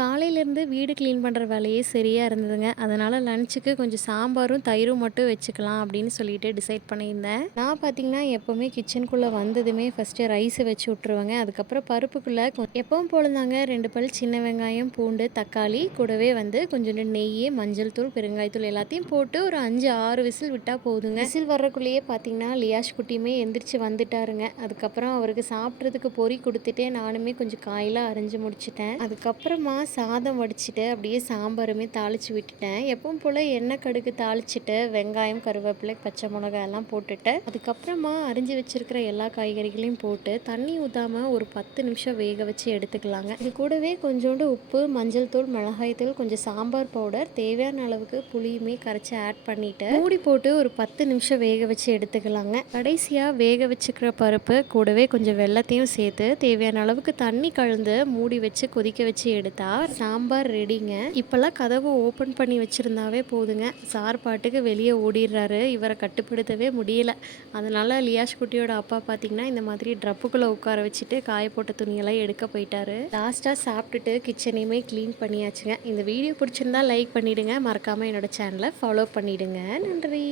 காலையிலேருந்து வீடு க்ளீன் பண்ணுற வேலையே சரியாக இருந்ததுங்க. அதனால் லஞ்சுக்கு கொஞ்சம் சாம்பாரும் தயிரும் மட்டும் வச்சுக்கலாம் அப்படின்னு சொல்லிட்டு டிசைட் பண்ணியிருந்தேன். நான் பார்த்தீங்கன்னா எப்போவுமே கிச்சனுக்குள்ளே வந்ததுமே ஃபஸ்ட்டு ரைஸை வச்சு விட்ருவேங்க. அதுக்கப்புறம் பருப்புக்குள்ளே எப்பவும் போல தாங்க 2 பல் சின்ன வெங்காயம், பூண்டு, தக்காளி கூடவே வந்து கொஞ்சோண்டு நெய், மஞ்சள் தூள், பெருங்காயத்தூள் எல்லாத்தையும் போட்டு ஒரு 5, 6 விசில் விட்டால் போதுங்க. விசில் வர்றக்குள்ளேயே பார்த்தீங்கன்னா லியாஷ் குட்டியுமே எந்திரிச்சு வந்துட்டாருங்க. அதுக்கப்புறம் அவருக்கு சாப்பிட்றதுக்கு பொறி கொடுத்துட்டே நானுமே கொஞ்சம் காயெல்லாம் அரிஞ்சு முடிச்சிட்டேன். அதுக்கப்புறமா சாதம் வடிச்சிட்டு அப்படியே சாம்பாருமே தாளித்து விட்டுட்டேன். எப்பவும் போல் எண்ணெய் கடுகு தாளிச்சிட்டு வெங்காயம், கருவேப்பிலை, பச்சை மிளகாய் எல்லாம் போட்டுட்டு அதுக்கப்புறமா அரிஞ்சு வச்சிருக்கிற எல்லா காய்கறிகளையும் போட்டு தண்ணி ஊற்றாமல் ஒரு 10 நிமிஷம் வேக வச்சு எடுத்துக்கலாங்க. இது கூடவே கொஞ்சோண்டு உப்பு, மஞ்சள் தூள், மிளகாய் தூள், கொஞ்சம் சாம்பார் பவுடர், தேவையான அளவுக்கு புளியுமே கரைச்சி ஆட் பண்ணிவிட்டு மூடி போட்டு ஒரு 10 நிமிஷம் வேக வச்சு எடுத்துக்கலாங்க. கடைசியாக வேக வச்சுக்கிற பருப்பு கூடவே கொஞ்சம் வெல்லத்தையும் சேர்த்து தேவையான அளவுக்கு தண்ணி கலந்து மூடி வச்சு கொதிக்க வச்சு எடுத்தா சாம்பார் ரெடிங்க. இப்போல்லாம் கதவு ஓப்பன் பண்ணி வச்சுருந்தாவே போதுங்க, சார் பாட்டுக்கு வெளியே ஓடிடுறாரு. இவரை கட்டுப்படுத்தவே முடியல. அதனால் லியாஷ் குட்டியோட அப்பா பார்த்திங்கன்னா இந்த மாதிரி ட்ரப்புக்குள்ளே உட்கார வச்சுட்டு காய போட்ட துணியெல்லாம் எடுக்க போயிட்டாரு. லாஸ்ட்டாக சாப்பிட்டுட்டு கிச்சனையுமே க்ளீன் பண்ணியாச்சுங்க. இந்த வீடியோ பிடிச்சிருந்தா லைக் பண்ணிவிடுங்க. மறக்காமல் என்னோடய சேனலை ஃபாலோ பண்ணிவிடுங்க. நன்றி.